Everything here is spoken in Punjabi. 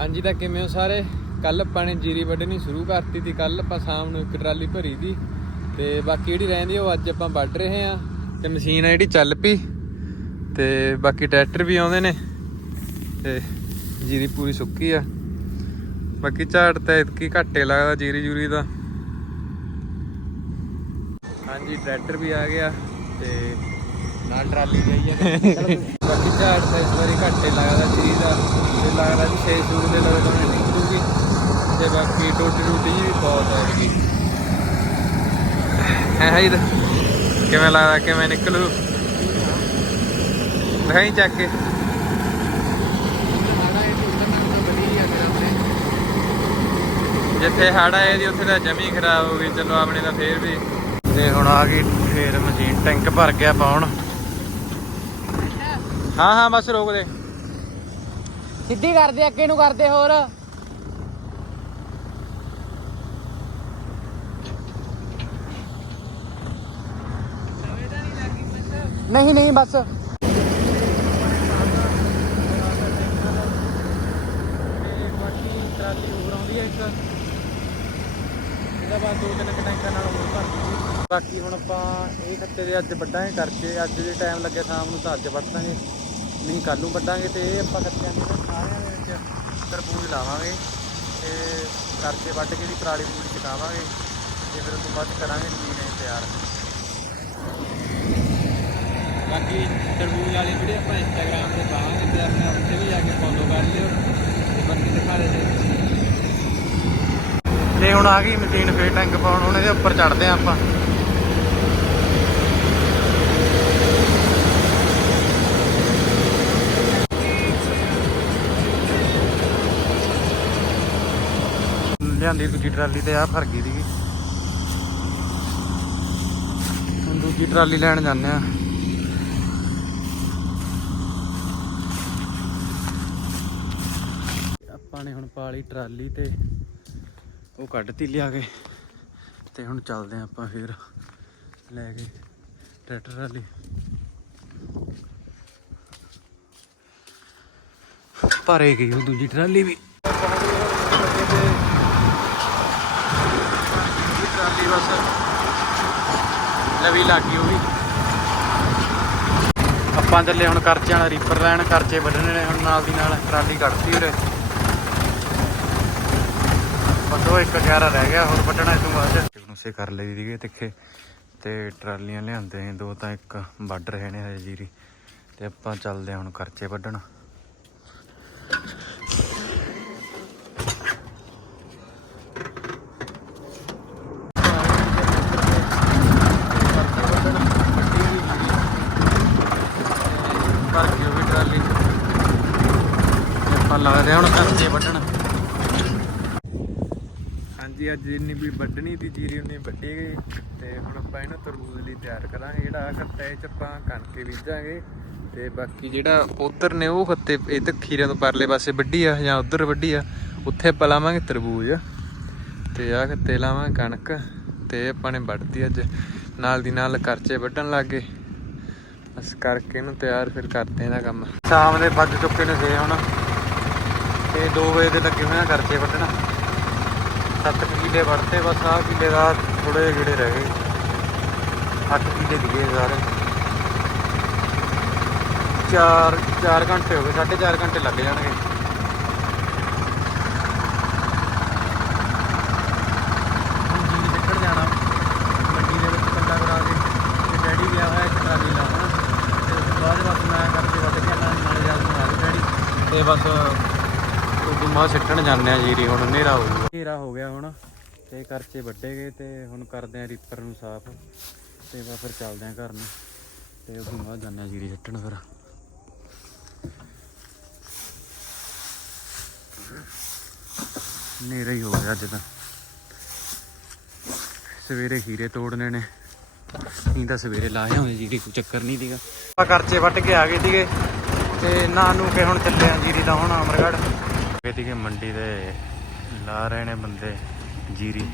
ਹਾਂਜੀ ਤਾਂ ਕਿਵੇਂ ਹੋ ਸਾਰੇ? ਕੱਲ ਆਪਾਂ ਨੇ ਜੀਰੀ ਵੱਢਣੀ ਸ਼ੁਰੂ ਕਰਤੀ ਸੀ ਕੱਲ ਆਪਾਂ ਸ਼ਾਮ ਨੂੰ ਇੱਕ ਟਰਾਲੀ ਭਰੀ ਦੀ ਤੇ ਬਾਕੀ ਜਿਹੜੀ ਰਹਿੰਦੀ ਉਹ ਅੱਜ ਆਪਾਂ ਵੱਢ ਰਹੇ ਆ ਤੇ ਮਸ਼ੀਨ ਆ ਜਿਹੜੀ ਚੱਲ ਪਈ ਤੇ ਬਾਕੀ ਟਰੈਕਟਰ ਵੀ ਆਉਂਦੇ ਨੇ ਤੇ ਜੀਰੀ ਪੂਰੀ ਸੁੱਕੀ ਆ। ਬਾਕੀ ਝਾੜ ਤਾਂ ਇਤਕੀ ਘੱਟੇ ਲੱਗਦਾ ਜੀਰੀ ਜੂਰੀ ਦਾ। ਹਾਂਜੀ, ਟਰੈਕਟਰ ਵੀ ਆ ਗਿਆ ਤੇ ਨਾਲ ਟਰਾਲੀ ਗਈ ਹੈ। ਬਾਕੀ ਝਾੜ ਤਾਂ ਇਸ ਵਾਰੀ ਘੱਟੇ ਲੱਗਦਾ ਜੀਰੀ ਦਾ ਤੇ ਲੱਗਦਾ ਵੀ 6 ਸੂਰ ਦੇ ਲਵੇ ਨਿਕਲੂਗੀ। ਤੇ ਬਾਕੀ ਟੋਟੀ ਟੋਟੀ ਵੀ ਬਹੁਤ ਹੈ ਜੀ ਹੈ ਹਾਈਦ ਕਿਵੇਂ ਲੱਗਦਾ, ਕਿਵੇਂ ਨਿਕਲੂ? ਦਿਖਾਈ ਚੱਕ ਕੇ। ਜਿੱਥੇ ਹੜ ਆਏ ਦੀ ਉੱਥੇ ਤਾਂ ਜਮੀ ਖਰਾਬ ਹੋ ਗਈ। ਚਲੋ ਆਪਣੇ ਤਾਂ ਫੇਰ ਵੀ। ਤੇ ਹੁਣ ਆ ਗਈ ਫੇਰ ਮਸ਼ੀਨ, ਟੈਂਕ ਭਰ ਗਿਆ ਪਾਉਣ। ਹਾਂ ਹਾਂ ਬਸ ਰੋਕ ਦੇ। ਸਿੱਧੀ ਕਰਦੇ ਅੱਗੇ ਨੂੰ ਕਰਦੇ ਹੋਰ। ਨਹੀਂ ਨਹੀਂ ਬਸ। ਬਾਕੀ ਹੈ ਹੁਣ ਆਪਾਂ ਇਹ ਖੱਤੇ ਦੇ ਅੱਜ ਵੱਢਾਂਗੇ ਕਰਕੇ ਅੱਜ ਦੇ ਟਾਈਮ ਲੱਗਿਆ ਸ਼ਾਮ ਨੂੰ ਤਾਂ ਅੱਜ ਵੱਢ ਦਾਂਗੇ। ਨਹੀਂ ਕੱਲ ਨੂੰ ਵੱਢਾਂਗੇ ਤੇ ਇਹ ਆਪਾਂ ਖੱਤਿਆਂ ਦੇ ਸਾਰਿਆਂ ਦੇ ਵਿੱਚ ਤਰਬੂਜ ਲਾਵਾਂਗੇ ਤੇ ਕਰਕੇ ਵੱਢ ਕੇ ਦੀ ਪਰਾਲੀ ਪੂਰੀ ਚਕਾਵਾਂਗੇ ਤੇ ਫਿਰ ਉਸ ਤੋਂ ਬਾਅਦ ਕਰਾਂਗੇ ਜੀਨੇ ਤਿਆਰ। ਬਾਕੀ ਤਰਬੂਜ ਵਾਲੀ ਵੀਡੀਓ ਆਪਾਂ ਇੰਸਟਾਗ੍ਰam ਤੇ ਪਾਵਾਂਗੇ ਤੇ ਆਪਣੇ ਉੱਥੇ ਵੀ ਜਾ ਕੇ ਫੋਲੋ ਕਰ ਲਿਓ ਤੇ ਬਾਕੀ ਦਿਖਾ ਦੇ ਤੇ ਹੁਣ ਆ ਗਈ ਮਸ਼ੀਨ ਫੇਰ ਟੈਂਕ ਪਾਉਣ ਹੁਣ ਇਹਦੇ ਉੱਪਰ ਚੜਦੇ ਆ ਆਪਾਂ। ਲਿਆਂਦੀ ਦੂਜੀ ਟਰਾਲੀ ਤੇ ਆ ਭਰ ਗਈ ਦੀ ਹੁਣ ਦੂਜੀ ਟਰਾਲੀ ਲੈਣ ਜਾਂਦੇ ਆ। ਆਪਾਂ ਨੇ ਹੁਣ ਪਾਲੀ ਟਰਾਲੀ ਤੇ ਉਹ ਕੱਢਤੀ ਲਿਆ ਕੇ। ਤੇ ਹੁਣ ਚੱਲਦੇ ਆਂ ਆਪਾਂ ਫਿਰ ਲੈ ਕੇ ਟਰੈਕਟਰ ਟਰਾਲੀ ਭਰੇ ਗਈ ਉਹ ਦੂਜੀ ਟਰਾਲੀ ਵੀ ਟਰਾਲੀ ਬਸ ਲਵੀ ਲੱਗ ਗਈ ਉਹ ਵੀ। ਆਪਾਂ ਚੱਲੇ ਹੁਣ ਕਰਚੇ ਵਾਲਾ ਰੀਪਰ ਲੈਣ ਕਰਚੇ ਵੱਢਣੇ ਨੇ ਹੁਣ ਨਾਲ ਦੀ ਨਾਲ ਟਰਾਲੀ ਕੱਢਤੀ ਉਰੇ। ਬਸ ਇੱਕ ਗਿਆਰਾ ਰਹਿ ਗਿਆ, ਹੋਰ ਵੱਢਣਾ ਇਸ ਤੋਂ ਬਾਅਦ ਉਸੇ ਕਰ ਲਈ ਦੀਗੇ ਤਿੱਖੇ, ਤੇ ਟਰਾਲੀਆਂ ਲਿਆਂਦੇ ਨੇ ਦੋ ਤਾਂ ਇੱਕ ਵੱਢ ਰਹੇ ਨੇ ਹਜੇ ਜੀਰੀ। ਤੇ ਆਪਾਂ ਚੱਲਦੇ ਹਾਂ ਹੁਣ ਕਰਚੇ ਵੱਢਣ ਭਰ ਗਈ ਉਹ ਵੀ ਟਰਾਲੀ ਤੇ ਆਪਾਂ ਲੱਗਦੇ ਹੁਣ ਵੱਢਣ। ਹਾਂਜੀ ਅੱਜ ਜਿੰਨੀ ਵੀ ਵੱਢਣੀ ਦੀ ਜੀਰੀ ਉਨੀ ਵੱਢੀ ਗਈ। ਤੇ ਹੁਣ ਆਪਾਂ ਇਹਨੂੰ ਤਰਬੂਜ ਲਈ ਤਿਆਰ ਕਰਾਂਗੇ। ਜਿਹੜਾ ਆ ਖੱਤਾ ਇਹ ਚ ਆਪਾਂ ਕਣਕੇ ਬੀਜਾਂਗੇ। ਤੇ ਬਾਕੀ ਜਿਹੜਾ ਉਧਰ ਨੇ ਉਹ ਖੱਤੇ ਇਹ ਤੇ ਖੀਰਿਆਂ ਤੋਂ ਪਰਲੇ ਪਾਸੇ ਵੱਢੀ ਆ ਜਾਂ ਉਧਰ ਵੱਢੀ ਆ ਉੱਥੇ ਪਲਾਵਾਂਗੇ ਤਰਬੂਜ। ਤੇ ਆ ਖੱਤੇ ਲਾਵਾਂਗੇ ਕਣਕ। ਤੇ ਆਪਾਂ ਨੇ ਵੱਢਤੀ ਅੱਜ। ਨਾਲ ਦੀ ਨਾਲ ਕਰਚੇ ਵੱਢਣ ਲੱਗ ਬਸ ਕਰਕੇ ਇਹਨੂੰ ਤਿਆਰ ਫਿਰ ਕਰਦੇ ਇਹਦਾ ਕੰਮ। ਸ਼ਾਮ ਦੇ ਵੱਜ ਚੁੱਕੇ ਨੇ ਸੇ ਹੁਣ। ਤੇ 2 ਵਜੇ ਦੇ ਲੱਗੇ ਹੋਏ ਆ ਕਰਚੇ ਵੱਢਣ। 7 ਕਿੱਲੇ ਵੱਢਤੇ, ਬਸ ਆਹ ਕਿੱਲੇ ਦਾ ਥੋੜੇ ਜਿਹੜੇ ਰਹਿ ਗਏ। 8 ਕਿੱਲੇ ਦਿਗੇ ਸਾਰੇ। 4 4 ਘੰਟੇ ਹੋ ਗਏ 4.5 ਘੰਟੇ ਲੱਗ ਜਾਣਗੇ। ਨਿਕਲ ਜਾਣਾ। ਮੰਡੀ ਦੇ ਵਿੱਚ ਕੰਡਾ ਕਰਾ ਕੇ ਤੇ ਡੈਡੀ ਗਿਆ ਹੋਇਆ ਇੱਕ ਲਾਉਣਾ। ਤੇ ਉਸ ਤੋਂ ਬਾਅਦ ਬਸ ਮੈਂ ਆ ਸਿੱਟਣ ਜਾਂਦੇ ਆ ਜੀਰੀ ਹੁਣ ਹਨੇਰਾ ਹੋ ਜਾਊਗਾ ਹਨੇਰਾ ਹੋ ਗਿਆ ਹੁਣ ਤੇ ਕਰਚੇ ਵੱਡੇ ਗਏ ਤੇ ਹੁਣ ਕਰਦੇ ਆ ਰੀਪਰ ਨੂੰ ਸਾਫ਼ ਤੇ ਬਸ ਫਿਰ ਚੱਲਦੇ ਆ ਘਰ ਨੂੰ ਤੇ ਉਸ ਤੋਂ ਬਾਅਦ ਜਾਂਦੇ ਆ ਜੀਰੀ ਸਿੱਟਣ ਫਿਰ। ਹਨੇਰਾ ਹੀ ਹੋ ਗਿਆ ਅੱਜ ਤਾਂ। ਸਵੇਰੇ ਹੀਰੇ ਤੋੜਨੇ ਨੇ ਨਹੀਂ ਤਾਂ ਸਵੇਰੇ ਲਾਏ ਹੋਏ ਜੀਰੀ ਕੋਈ ਚੱਕਰ ਨਹੀਂ ਦੀਗਾ ਆਪਾਂ ਕਰਚੇ ਵੱਢ ਕੇ ਆ ਗਏ ਸੀਗੇ ਤੇ ਨਾ ਨੂੰ ਕੇ ਹੁਣ ਚੱਲੇ ਆ ਜੀਰੀ ਦਾ ਹੁਣ ਅਮਰਗੜ ਕਿ ਮੰਡੀ ਦੇ ਲਾ ਰਹੇ ਨੇ ਬੰਦੇ ਜੀਰੀ।